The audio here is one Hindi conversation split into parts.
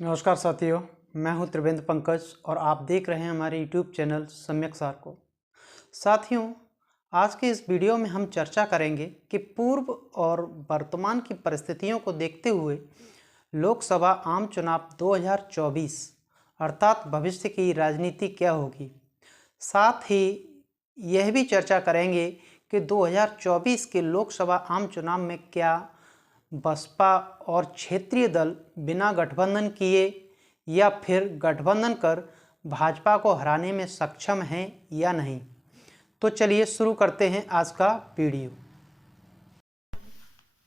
नमस्कार साथियों, मैं हूं त्रिवेंद्र पंकज और आप देख रहे हैं हमारे YouTube चैनल सम्यक सार को। साथियों, आज के इस वीडियो में हम चर्चा करेंगे कि पूर्व और वर्तमान की परिस्थितियों को देखते हुए लोकसभा आम चुनाव 2024 अर्थात भविष्य की राजनीति क्या होगी। साथ ही यह भी चर्चा करेंगे कि 2024 के लोकसभा आम चुनाव में क्या बसपा और क्षेत्रीय दल बिना गठबंधन किए या फिर गठबंधन कर भाजपा को हराने में सक्षम हैं या नहीं। तो चलिए शुरू करते हैं आज का वीडियो।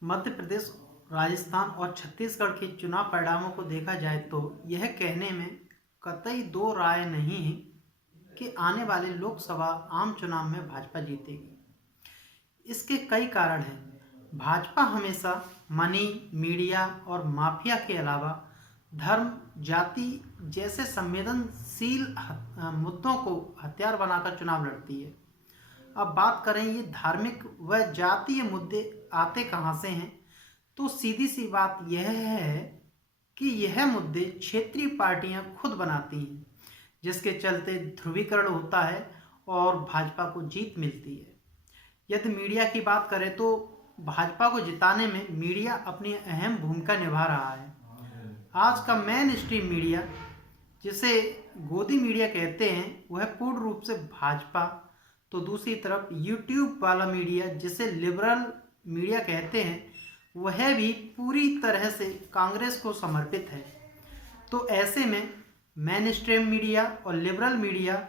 मध्य प्रदेश, राजस्थान और छत्तीसगढ़ के चुनाव परिणामों को देखा जाए तो यह कहने में कतई दो राय नहीं है कि आने वाले लोकसभा आम चुनाव में भाजपा जीतेगी। इसके कई कारण हैं। भाजपा हमेशा मनी, मीडिया और माफिया के अलावा धर्म, जाति जैसे संवेदनशील मुद्दों को हथियार बनाकर चुनाव लड़ती है। अब बात करें ये धार्मिक व जातीय मुद्दे आते कहाँ से हैं, तो सीधी सी बात यह है कि यह मुद्दे क्षेत्रीय पार्टियां खुद बनाती हैं, जिसके चलते ध्रुवीकरण होता है और भाजपा को जीत मिलती है। यदि मीडिया की बात करें तो भाजपा को जिताने में मीडिया अपनी अहम भूमिका निभा रहा है। आज का मेन स्ट्रीम मीडिया, जिसे गोदी मीडिया कहते हैं, वह पूर्ण रूप से भाजपा, तो दूसरी तरफ यूट्यूब वाला मीडिया, जिसे लिबरल मीडिया कहते हैं, वह भी पूरी तरह से कांग्रेस को समर्पित है। तो ऐसे में मेन स्ट्रीम मीडिया और लिबरल मीडिया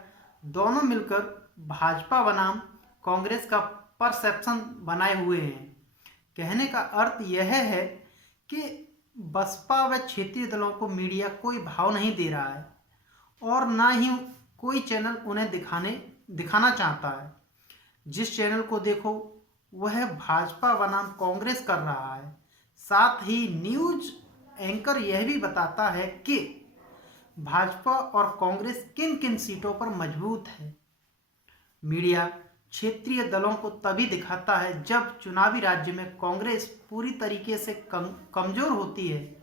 दोनों मिलकर भाजपा बनाम कांग्रेस का परसेप्शन बनाए हुए हैं। कहने का अर्थ यह है कि बसपा व क्षेत्रीय दलों को मीडिया कोई भाव नहीं दे रहा है और ना ही कोई चैनल उन्हें दिखाना चाहता है। जिस चैनल को देखो वह भाजपा बनाम कांग्रेस कर रहा है। साथ ही न्यूज एंकर यह भी बताता है कि भाजपा और कांग्रेस किन किन सीटों पर मजबूत है। मीडिया क्षेत्रीय दलों को तभी दिखाता है जब चुनावी राज्य में कांग्रेस पूरी तरीके से कमजोर होती है,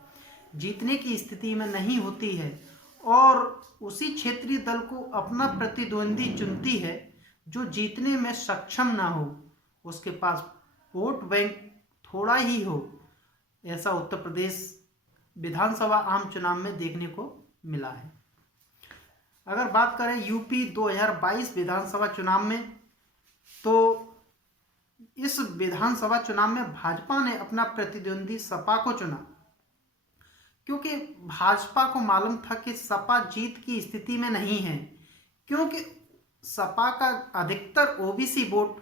जीतने की स्थिति में नहीं होती है और उसी क्षेत्रीय दल को अपना प्रतिद्वंदी चुनती है जो जीतने में सक्षम ना हो, उसके पास वोट बैंक थोड़ा ही हो। ऐसा उत्तर प्रदेश विधानसभा आम चुनाव में देखने को मिला है। अगर बात करें यूपी 2022 विधानसभा चुनाव में, तो इस विधानसभा चुनाव में भाजपा ने अपना प्रतिद्वंदी सपा को चुना, क्योंकि भाजपा को मालूम था कि सपा जीत की स्थिति में नहीं है, क्योंकि सपा का अधिकतर ओबीसी वोट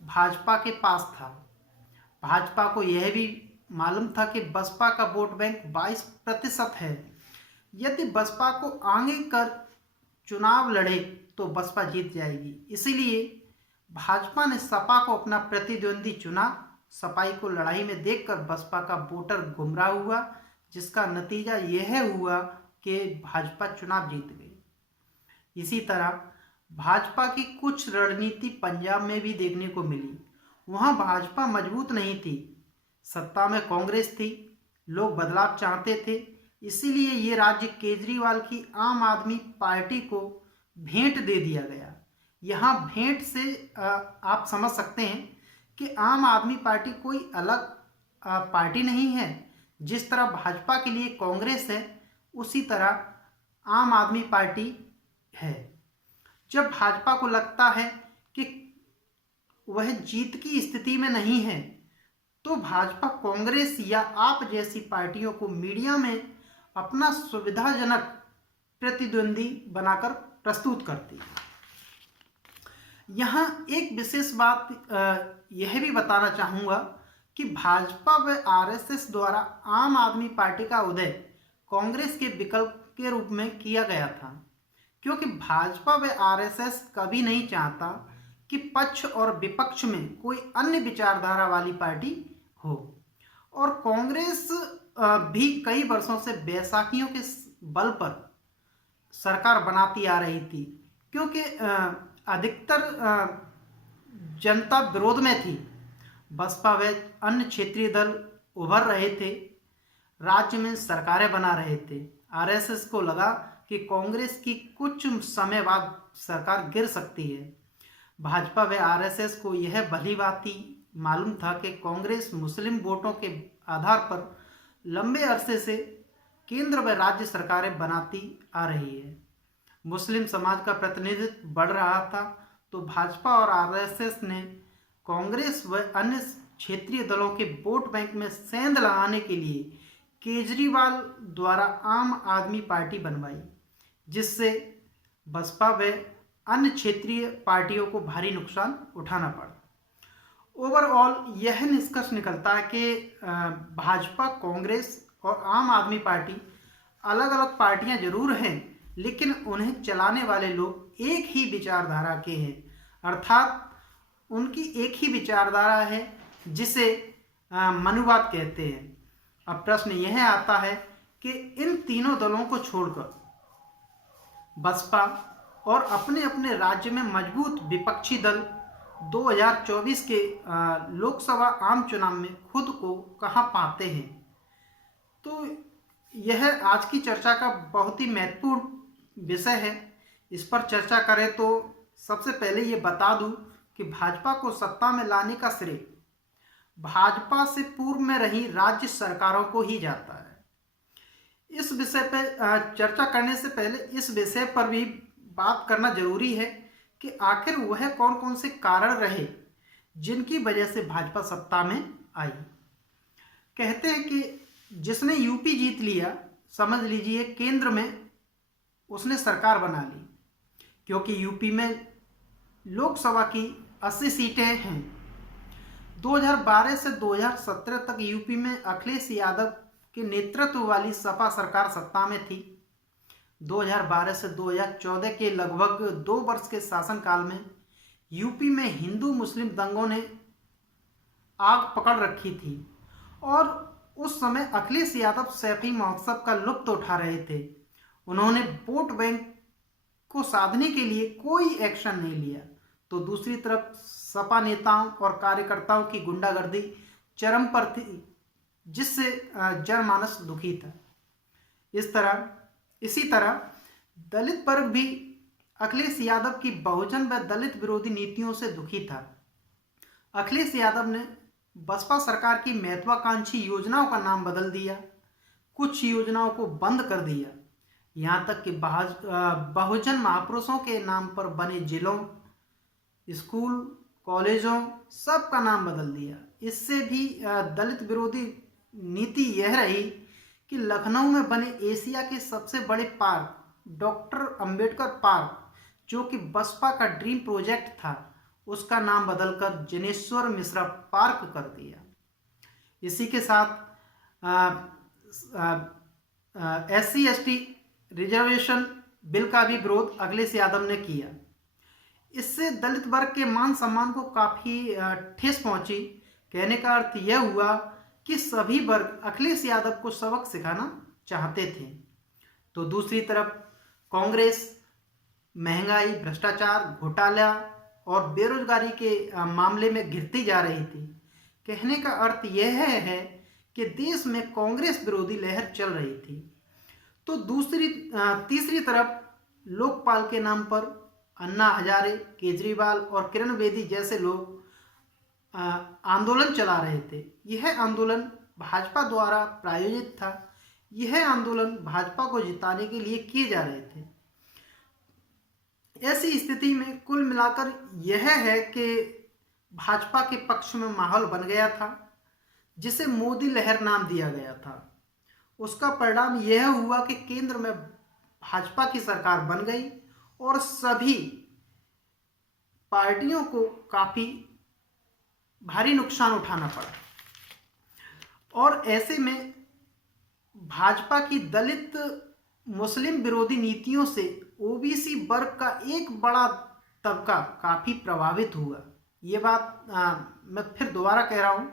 भाजपा के पास था। भाजपा को यह भी मालूम था कि बसपा का वोट बैंक 22% है। यदि बसपा को आगे कर चुनाव लड़े तो बसपा जीत जाएगी। इसीलिए भाजपा ने सपा को अपना प्रतिद्वंदी चुना। सपाई को लड़ाई में देखकर बसपा का वोटर गुमराह हुआ, जिसका नतीजा यह हुआ कि भाजपा चुनाव जीत गई। इसी तरह भाजपा की कुछ रणनीति पंजाब में भी देखने को मिली। वहां भाजपा मजबूत नहीं थी, सत्ता में कांग्रेस थी, लोग बदलाव चाहते थे। इसीलिए ये राज्य केजरीवाल की आम आदमी पार्टी को भेंट दे दिया गया। यहाँ भेंट से आप समझ सकते हैं कि आम आदमी पार्टी कोई अलग पार्टी नहीं है। जिस तरह भाजपा के लिए कांग्रेस है, उसी तरह आम आदमी पार्टी है। जब भाजपा को लगता है कि वह जीत की स्थिति में नहीं है, तो भाजपा कांग्रेस या आप जैसी पार्टियों को मीडिया में अपना सुविधाजनक प्रतिद्वंदी बनाकर प्रस्तुत करती है। यहाँ एक विशेष बात यह भी बताना चाहूँगा कि भाजपा व आरएसएस द्वारा आम आदमी पार्टी का उदय कांग्रेस के विकल्प के रूप में किया गया था, क्योंकि भाजपा व आरएसएस कभी नहीं चाहता कि पक्ष और विपक्ष में कोई अन्य विचारधारा वाली पार्टी हो। और कांग्रेस भी कई वर्षों से बैसाखियों के बल पर सरकार बनाती आ रही थी, क्योंकि अधिकतर जनता विरोध में थी। बसपा व अन्य क्षेत्रीय दल उभर रहे थे। राज्य में सरकारें बना रहे थे। आरएसएस को लगा कि कांग्रेस की कुछ समय बाद सरकार गिर सकती है। भाजपा व आरएसएस को यह भली भांति मालूम था कि कांग्रेस मुस्लिम वोटों के आधार पर लंबे अरसे से केंद्र व राज्य सरकारें बनाती आ रही है। मुस्लिम समाज का प्रतिनिधित्व बढ़ रहा था, तो भाजपा और आरएसएस ने कांग्रेस व अन्य क्षेत्रीय दलों के वोट बैंक में सेंध लगाने के लिए केजरीवाल द्वारा आम आदमी पार्टी बनवाई, जिससे बसपा व अन्य क्षेत्रीय पार्टियों को भारी नुकसान उठाना पड़ा। ओवरऑल यह निष्कर्ष निकलता है कि भाजपा, कांग्रेस और आम आदमी पार्टी अलग अलग पार्टियां जरूर हैं, लेकिन उन्हें चलाने वाले लोग एक ही विचारधारा के हैं, अर्थात उनकी एक ही विचारधारा है जिसे मनुवाद कहते हैं। अब प्रश्न यह आता है कि इन तीनों दलों को छोड़कर बसपा और अपने अपने राज्य में मजबूत विपक्षी दल 2024 के लोकसभा आम चुनाव में खुद को कहां पाते हैं। तो यह आज की चर्चा का बहुत ही महत्वपूर्ण विषय है। इस पर चर्चा करें तो सबसे पहले ये बता दूं कि भाजपा को सत्ता में लाने का श्रेय भाजपा से पूर्व में रही राज्य सरकारों को ही जाता है। इस विषय पर चर्चा करने से पहले इस विषय पर भी बात करना जरूरी है कि आखिर वह कौन कौन से कारण रहे जिनकी वजह से भाजपा सत्ता में आई। कहते हैं कि जिसने यूपी जीत लिया, समझ लीजिए केंद्र में उसने सरकार बना ली, क्योंकि यूपी में लोकसभा की 80 सीटें हैं। 2012 से 2017 तक यूपी में अखिलेश यादव के नेतृत्व वाली सपा सरकार सत्ता में थी। 2012 से 2014 के लगभग 2 वर्ष के शासनकाल में यूपी में हिंदू मुस्लिम दंगों ने आग पकड़ रखी थी और उस समय अखिलेश यादव सैफी महोत्सव का लुत्फ उठा रहे थे। उन्होंने वोट बैंक को साधने के लिए कोई एक्शन नहीं लिया, तो दूसरी तरफ सपा नेताओं और कार्यकर्ताओं की गुंडागर्दी चरम पर थी, जिससे जनमानस दुखी था। इसी तरह दलित वर्ग भी अखिलेश यादव की बहुजन व दलित विरोधी नीतियों से दुखी था। अखिलेश यादव ने बसपा सरकार की महत्वाकांक्षी योजनाओं का नाम बदल दिया, कुछ योजनाओं को बंद कर दिया, यहाँ तक कि बहुजन महापुरुषों के नाम पर बने जिलों, स्कूल, कॉलेजों सब का नाम बदल दिया। इससे भी दलित विरोधी नीति यह रही कि लखनऊ में बने एशिया के सबसे बड़े पार्क डॉक्टर अंबेडकर पार्क, जो कि बसपा का ड्रीम प्रोजेक्ट था, उसका नाम बदलकर जनेश्वर मिश्रा पार्क कर दिया। इसी के साथ SC/ST रिजर्वेशन बिल का भी विरोध अखिलेश यादव ने किया। इससे दलित वर्ग के मान सम्मान को काफ़ी ठेस पहुंची। कहने का अर्थ यह हुआ कि सभी वर्ग अखिलेश यादव को सबक सिखाना चाहते थे। तो दूसरी तरफ कांग्रेस महंगाई, भ्रष्टाचार, घोटाला और बेरोजगारी के मामले में घिरती जा रही थी। कहने का अर्थ यह है कि देश में कांग्रेस विरोधी लहर चल रही थी। तो तीसरी तरफ लोकपाल के नाम पर अन्ना हजारे, केजरीवाल और किरण बेदी जैसे लोग आंदोलन चला रहे थे। यह आंदोलन भाजपा द्वारा प्रायोजित था। यह आंदोलन भाजपा को जिताने के लिए किए जा रहे थे। ऐसी स्थिति में कुल मिलाकर यह है कि भाजपा के पक्ष में माहौल बन गया था, जिसे मोदी लहर नाम दिया गया था। उसका परिणाम यह हुआ कि केंद्र में भाजपा की सरकार बन गई और सभी पार्टियों को काफ़ी भारी नुकसान उठाना पड़ा। और ऐसे में भाजपा की दलित मुस्लिम विरोधी नीतियों से ओबीसी वर्ग का एक बड़ा तबका काफ़ी प्रभावित हुआ। ये बात मैं फिर दोबारा कह रहा हूँ।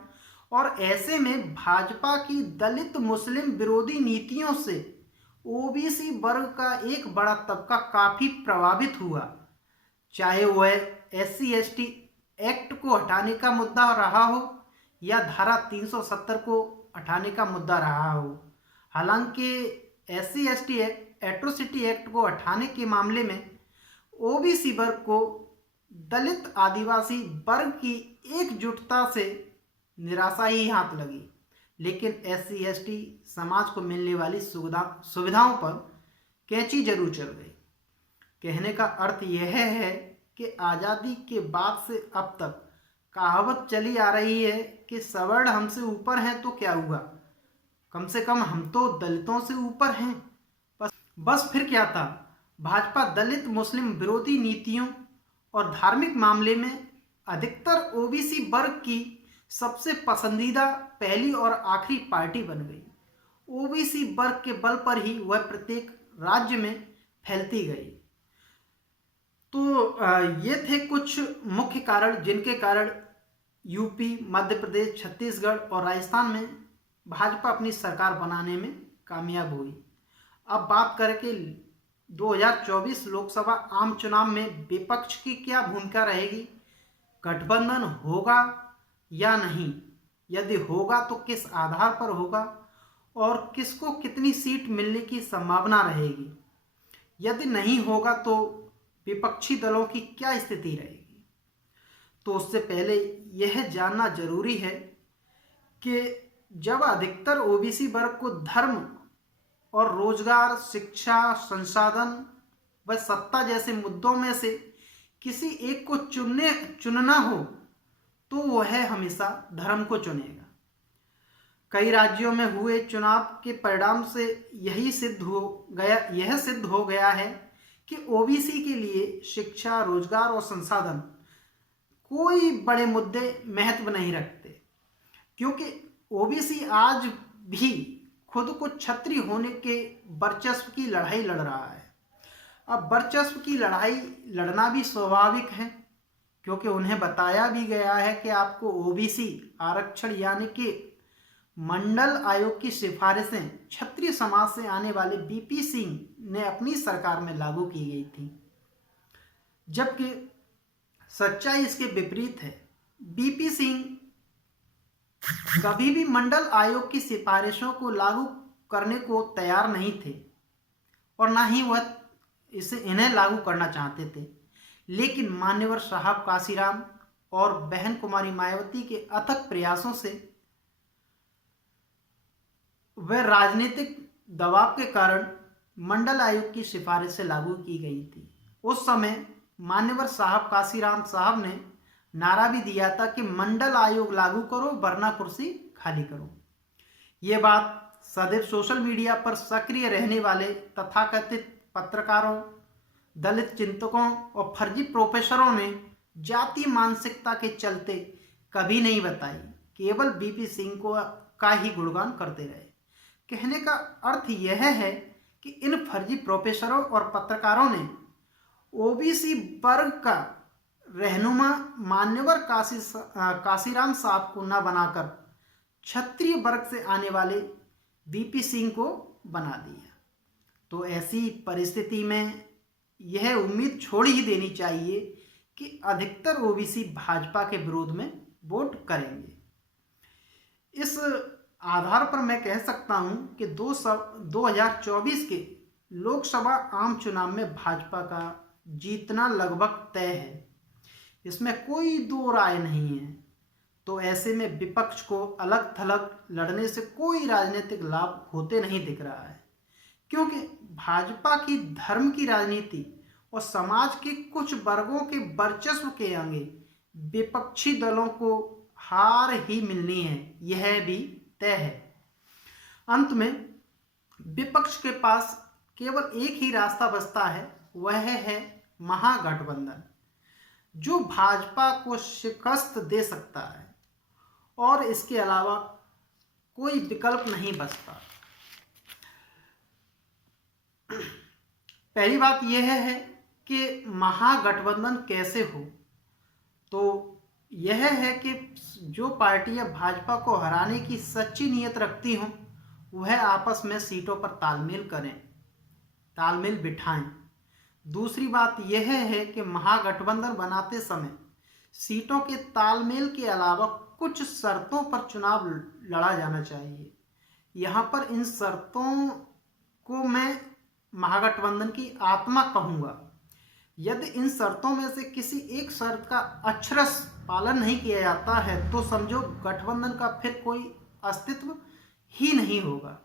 और ऐसे में भाजपा की दलित मुस्लिम विरोधी नीतियों से ओबीसी वर्ग का एक बड़ा तबका काफ़ी प्रभावित हुआ, चाहे वह SC/ST एक्ट को हटाने का मुद्दा रहा हो या धारा 370 को हटाने का मुद्दा रहा हो। हालांकि SC/ST एट्रोसिटी एक्ट को हटाने के मामले में ओबीसी वर्ग को दलित आदिवासी वर्ग की एकजुटता से निराशा ही हाथ लगी, लेकिन SC/ST समाज को मिलने वाली सुविधाओं पर कैंची जरूर चल गई। कहने का अर्थ यह है कि आज़ादी के बाद से अब तक कहावत चली आ रही है कि सवर्ण हमसे ऊपर हैं तो क्या हुआ, कम से कम हम तो दलितों से ऊपर हैं। बस फिर क्या था, भाजपा दलित मुस्लिम विरोधी नीतियों और धार्मिक मामले में अधिकतर ओबीसी वर्ग की सबसे पसंदीदा पहली और आखिरी पार्टी बन गई। ओबीसी वर्ग के बल पर ही वह प्रत्येक राज्य में फैलती गई। तो ये थे कुछ मुख्य कारण जिनके कारण यूपी, मध्य प्रदेश, छत्तीसगढ़ और राजस्थान में भाजपा अपनी सरकार बनाने में कामयाब हुई। अब बात करके 2024 लोकसभा आम चुनाव में विपक्ष की क्या भूमिका रहेगी, गठबंधन होगा या नहीं, यदि होगा तो किस आधार पर होगा और किसको कितनी सीट मिलने की संभावना रहेगी, यदि नहीं होगा तो विपक्षी दलों की क्या स्थिति रहेगी। तो उससे पहले यह जानना जरूरी है कि जब अधिकतर ओबीसी वर्ग को धर्म और रोजगार, शिक्षा, संसाधन व सत्ता जैसे मुद्दों में से किसी एक को चुनना हो तो वह हमेशा धर्म को चुनेगा। कई राज्यों में हुए चुनाव के परिणाम से यह सिद्ध हो गया है कि ओबीसी के लिए शिक्षा, रोजगार और संसाधन कोई बड़े मुद्दे महत्व नहीं रखते, क्योंकि ओबीसी आज भी खुद को क्षत्रिय होने के वर्चस्व की लड़ाई लड़ रहा है। अब वर्चस्व की लड़ाई लड़ना भी स्वाभाविक है, क्योंकि उन्हें बताया भी गया है कि आपको ओबीसी आरक्षण यानी कि मंडल आयोग की सिफारिशें क्षत्रिय समाज से आने वाले बीपी सिंह ने अपनी सरकार में लागू की गई थी, जबकि सच्चाई इसके विपरीत है। बीपी सिंह कभी भी मंडल आयोग की सिफारिशों को लागू करने को तैयार नहीं थे और ना ही वह इन्हें लागू करना चाहते थे, लेकिन मान्यवर साहब काशीराम और बहन कुमारी मायावती के अथक प्रयासों से वह राजनीतिक दबाव के कारण मंडल आयोग की सिफारिशें लागू की गई थी। उस समय मान्यवर साहब काशीराम साहब ने नारा भी दिया था कि मंडल आयोग लागू करो वरना कुर्सी खाली करो। ये बात सदैव सोशल मीडिया पर सक्रिय रहने वाले तथाकथित पत्रकारों, दलित चिंतकों और फर्जी प्रोफेसरों ने जातीय मानसिकता के चलते कभी नहीं बताई, केवल बीपी सिंह को का ही गुणगान करते रहे। कहने का अर्थ यह है कि इन फर्जी प्रोफेसरों और पत्रकारों ने ओबीसी वर्ग का रहनुमा मान्यवर काशीराम साहब को न बनाकर क्षत्रिय वर्ग से आने वाले बीपी सिंह को बना दिया। तो ऐसी परिस्थिति में यह उम्मीद छोड़ ही देनी चाहिए कि अधिकतर ओबीसी भाजपा के विरोध में वोट करेंगे। इस आधार पर मैं कह सकता हूं कि 2024 के लोकसभा आम चुनाव में भाजपा का जीतना लगभग तय है, इसमें कोई दो राय नहीं है। तो ऐसे में विपक्ष को अलग थलग लड़ने से कोई राजनीतिक लाभ होते नहीं दिख रहा है, क्योंकि भाजपा की धर्म की राजनीति और समाज के कुछ वर्गों के वर्चस्व के आगे विपक्षी दलों को हार ही मिलनी है, यह भी तय है। अंत में विपक्ष के पास केवल एक ही रास्ता बचता है, वह है महागठबंधन, जो भाजपा को शिकस्त दे सकता है और इसके अलावा कोई विकल्प नहीं बचता। पहली बात यह है कि महागठबंधन कैसे हो, तो यह है कि जो पार्टियां भाजपा को हराने की सच्ची नीयत रखती हों वह आपस में सीटों पर तालमेल करें, तालमेल बिठाएं। दूसरी बात यह है कि महागठबंधन बनाते समय सीटों के तालमेल के अलावा कुछ शर्तों पर चुनाव लड़ा जाना चाहिए, यहाँ पर इन शर्तों को मैं महागठबंधन की आत्मा कहूँगा। यदि इन शर्तों में से किसी एक शर्त का अक्षरश पालन नहीं किया जाता है तो समझो गठबंधन का फिर कोई अस्तित्व ही नहीं होगा।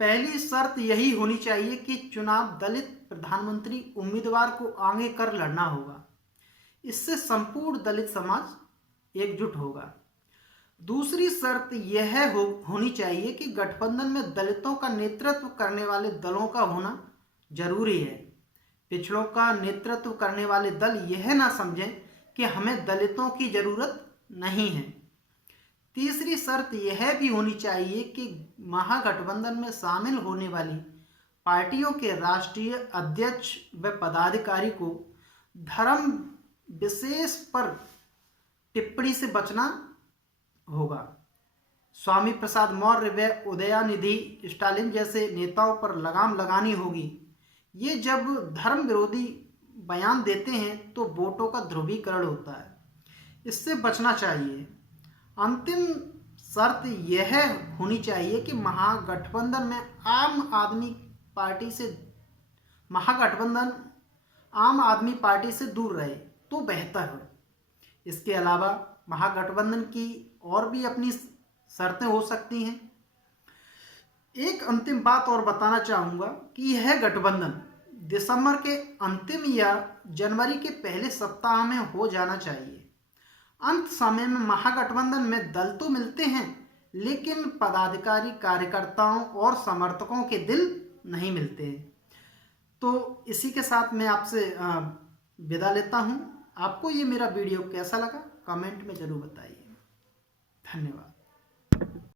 पहली शर्त यही होनी चाहिए कि चुनाव दलित प्रधानमंत्री उम्मीदवार को आगे कर लड़ना होगा। इससे संपूर्ण दलित समाज एकजुट होगा। दूसरी शर्त यह होनी चाहिए कि गठबंधन में दलितों का नेतृत्व करने वाले दलों का होना जरूरी है। पिछड़ों का नेतृत्व करने वाले दल यह ना समझें कि हमें दलितों की जरूरत नहीं है। तीसरी शर्त यह भी होनी चाहिए कि महागठबंधन में शामिल होने वाली पार्टियों के राष्ट्रीय अध्यक्ष व पदाधिकारी को धर्म विशेष पर टिप्पणी से बचना होगा। स्वामी प्रसाद मौर्य व उदयनिधि स्टालिन जैसे नेताओं पर लगाम लगानी होगी। ये जब धर्म विरोधी बयान देते हैं तो वोटों का ध्रुवीकरण होता है, इससे बचना चाहिए। अंतिम शर्त यह होनी चाहिए कि महागठबंधन आम आदमी पार्टी से दूर रहे तो बेहतर हो। इसके अलावा महागठबंधन की और भी अपनी शर्तें हो सकती हैं। एक अंतिम बात और बताना चाहूँगा कि यह गठबंधन दिसंबर के अंतिम या जनवरी के पहले सप्ताह में हो जाना चाहिए। अंत समय में महागठबंधन में दल तो मिलते हैं लेकिन पदाधिकारी, कार्यकर्ताओं और समर्थकों के दिल नहीं मिलते हैं। तो इसी के साथ मैं आपसे विदा लेता हूँ। आपको ये मेरा वीडियो कैसा लगा कमेंट में ज़रूर बताइए। धन्यवाद।